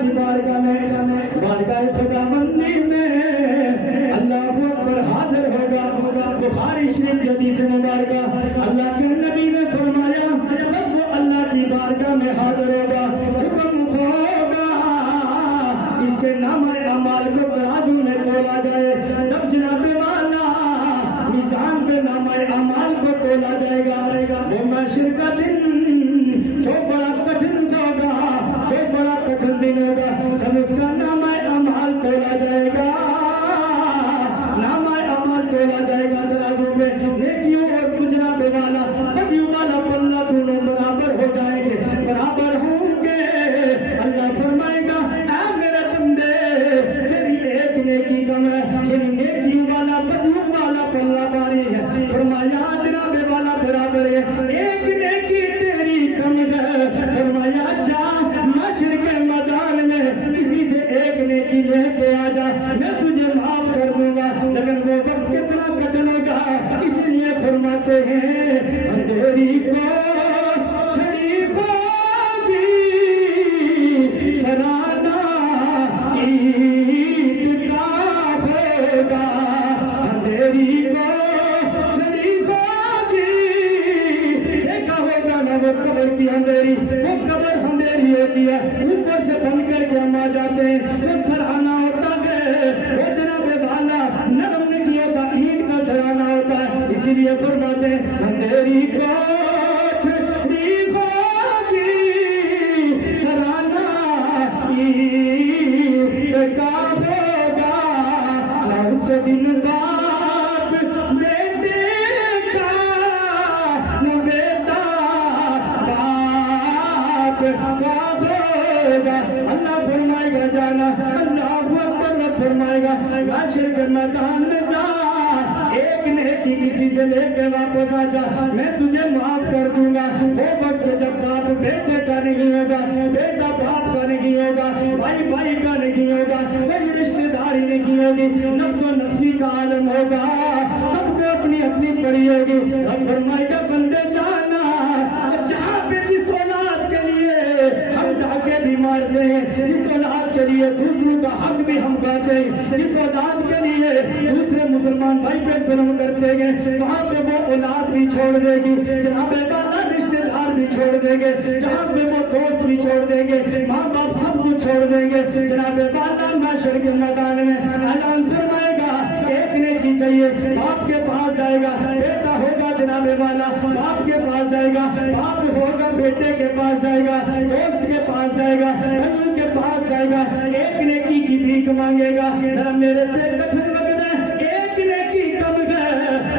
की बारगाह खुदाबंदी में अल्लाह अकबर हाजिर होगा। बुखारी शरीफ हदीस मुबारक अल्लाह के नबी ने फरमाया जब वो अल्लाह की बारगाह में हाजिर होगा हुक्म होगा इसके नामे अमाल को तराजू में तोला जाए। जब जनाब वाला मिजान पे नामे अमाल को तोला जाएगा वो महशर का दिन जो बड़ा कठिन होगा, जो बड़ा कठिन दिन होगा, जब उसका नामे अमाल तोला जाएगा, नामे अमाल तोला जाएगा तराजू में नेकियों और गुजरात वाला बदियों वाला पल्ला दोनों बराबर हो जाएंगे, बराबर होंगे। अल्लाह फरमाएगा ऐ मेरे बंदे तेरी एक नेकी कम है, तेरी नेकियों वाला बदियों वाला पल्ला भारी है। फरमाया जनाब वाला बराबर है, एक नेकी तेरी कम है। फरमाया जा महशर के मैदान में किसी से एक नेकी लेके आ जा, मैं तुझे माफ कर दूंगा। लेकिन वो वक्त कितना कठिन होगा, इसलिए फरमाते हैं अंधेरी को खड़ी होगी सराहना ईद का होगा। अंधेरी को खड़ी होगी, देखा होगा ना वो कब्र की अंधेरी, वो कब्र अंधेरी होती है, ऊपर से बंद करके हम आ जाते हैं। जो सराहना होता है वो जनाब वाला नरम नहीं होता, ईद का सराहना होता है। इसीलिए फरमाते हैं अंधेरी को खड़ी होगी सराहना ईद का होगा। उस दिन बाप बेटे का न बेटा बाप का होगा। अल्लाह फरमाएगा जाना, अल्लाह अकबर फरमाएगा महशर के मैदान में जा, एक नेकी किसी से लेके वापस आ जा, मैं तुझे माफ कर दूंगा। वो वक्त जब बाप बेटे का नहीं होगा, बेटा बाप का नहीं होगा, भाई भाई का नहीं होगा, कोई रिश्तेदारी नहीं होगी, नफ्सो नफ्सी का आलम होगा, सबको अपनी अपनी पड़ी होगी। अब फरमाएगा बंदे जाना, जहाँ पे जिस औलाद के लिए हम डाके भी मारते हैं, जिस औलाद के लिए दूसरों का हक भी हम खाते हैं, जिस औलाद के लिए दूसरे मुसलमान भाई पे जुल्म करते हैं, वहाँ पे वो औलाद भी छोड़ देगी, जनाब वाला रिश्तेदार भी छोड़ देंगे, जहाँ पे वो दोस्त भी छोड़ देंगे, माँ बाप सब कुछ छोड़ देंगे। जनाब वाला महशर के मैदान में ऐलान फरमाएगा एक नेकी चाहिए, बाप के पास जाएगा, बेटा होगा जनाब वाला बाप के पास जाएगा, बाप होगा बेटे के पास जाएगा, दोस्त के पास जाएगा, भाइयों के पास जाएगा, एक नेकी की भीख मांगेगा। जरा मेरे से कठिन वक्त है, एक नेकी कम है,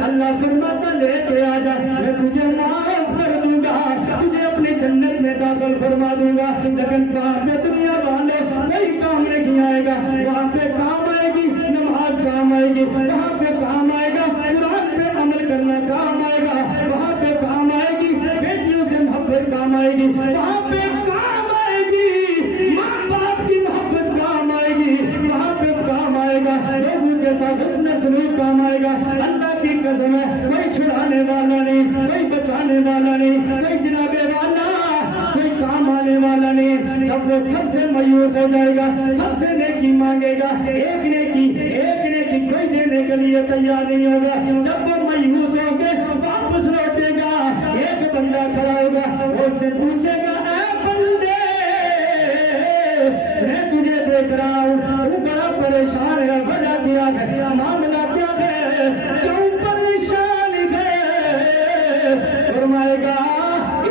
अल्लाह फरमाता लेके आ जा, मैं तुझे माफ कर दूंगा, तुझे अपनी जन्नत में दाखिल फरमा दूंगा। लेकिन वहाँ पे दुनिया वाले कोई काम नहीं आएगा, वहाँ पे काम आएगी नमाज, काम आएगी वहाँ पे, काम आएगा कुरान पे अमल करना, काम आएगा वहाँ पे, काम आएगी बेटियों से मोहब्बत, काम आएगी वहाँ पे, काम आएगी माँ बाप की मोहब्बत, काम आएगी वहाँ पे, काम आएगा लोगों के साथ उसने जरूर काम आएगा। अल्लाह की कसम है कोई छुड़ाने वाला नहीं, कोई बचाने वाला नहीं, कोई जनाबे वाला कोई काम आने वाला नहीं। जब वो सबसे मायूस हो जाएगा, सबसे नेकी मांगेगा, एक नेकी कोई देने के लिए तैयार नहीं होगा। जब वो मायूस होके वापस लौटेगा, एक बंदा खड़ा होगा, वो उससे पूछेगा ऐ बंदे मैं तुझे देख रहा हूँ, तू बड़ा परेशान है, वजह क्या है, मामला क्या है, क्यों परेशान है? फरमाएगा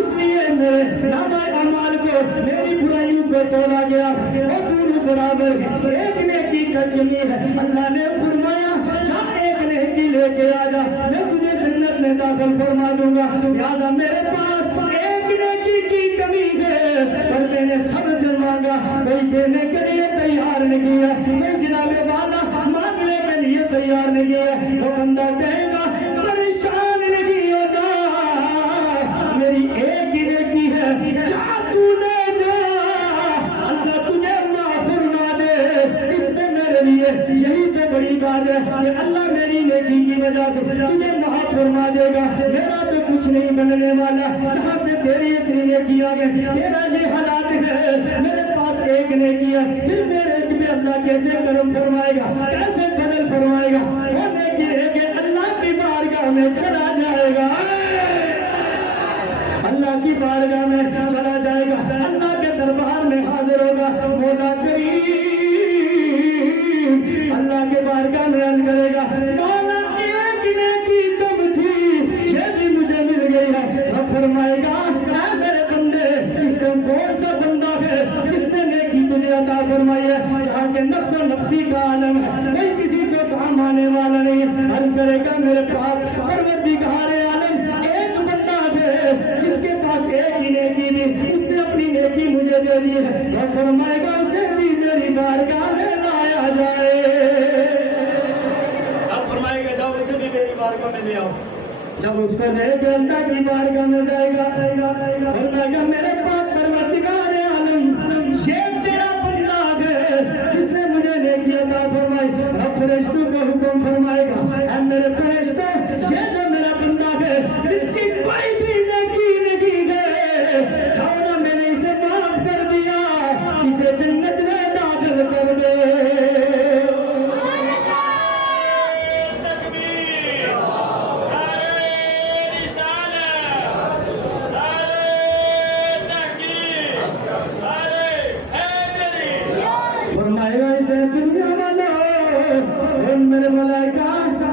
इसलिए मेरे नामे अमाल को, मेरी बुराइयों को तोड़ा गया, वो दोनों बराबर एक नेकी करनी है। अल्लाह ने फरमाया जा एक नेकी लेके आ जा, मैं तुझे जन्नत में दाखिल फरमा दूंगा। लिहाजा मेरे पास एक नेकी की कमी है, पर मैंने सबसे मांगा, कोई देने के लिए तैयार नहीं है, कोई जनाबे वाला मांगने के लिए तैयार नहीं है। वो बंदा कहेगा परेशान नहीं होगा, मेरी एक ही नेकी है, जा तू ले जा, अल्लाह तुझे माफ फरमा दे। इसमें मेरे लिए यही तो बड़ी बात है कि अल्लाह मेरी नेकी की वजह से तुझे माफ फरमा देगा। मेरा तो कुछ नहीं बनने वाला, जहाँ पे तेरी इतनी नेकी आ गई, तेरा ये हालात है, मेरे पास ایک نے کیا پھر میرے ایک بھی اللہ کیسے کرم فرمائے گا, کیسے بدل فرمائے گا. وہ نیکی ہے کہ اللہ کی بارگاہ میں چلا جائے گا, اللہ کی بارگاہ میں چلا جائے گا, اللہ کے دربار میں حاضر ہوگا. مولا کریم اللہ کے بارگاہ میں عرض کرے گا, مولا ایک نیکی کم تھی یہ بھی مجھے مل گئی ہے. وہ فرمائے گا اے میرے بندے, اس کا کون سا بندہ ہے جس نے نیکی تجھے عطا فرمائی ہے, جہاں کے نفس و نفسی کا عالم ہے, کوئی کسی کو کام آنے والا نہیں. عرض کرے گا میرے پاس پروردگار عالم ایک بندہ ہے جس کے پاس ایک ہی نیکی تھی, اس نے اپنی نیکی مجھے دے دی ہے. وہ فرمائے گا اسے بھی میری بارگاہ میں لایا جائے. اب فرمائے گا جاؤ اسے بھی میری بارگاہ میں لے آؤ. جب اس کو لے کے اللہ کی بارگاہ میں جائے گا, فرمائے گا میرے پاس پروردگار عالم یہ تیرا بندہ ہے جس نے مجھے نیکی عطا فرمائی. اب فرشتوں کو حکم فرمائے گا اے میرے فرشتوں یہ جو میرا بندہ ہے جس کی کوئی بھی نیکی نہیں ہے, جاؤ نا میں نے اسے معاف کر دیا, اسے جنت میں داخل کر دے. فرمائے گا اسے دنیا والا میرے ملائکہ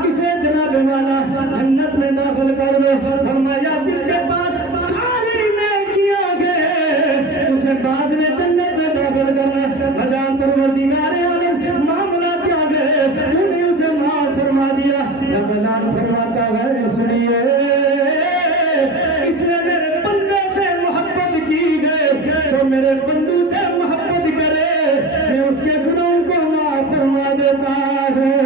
اسے جناب والا جنت میں داخل کر دو. فرمایا جس کے پاس ساری نیکیاں گئے اسے بعد میں جنت میں داخل کرنا. بجان پروردگار عالم معاملہ کیا گئے تو نے اسے معاف فرما دیا. بجان فرماتا ہے سنیے اس نے میرے بندے سے محبت کی ہے, جو میرے بندو سے محبت کرے میں اس کے گناہوں کو معاف فرما دیتا ہوں.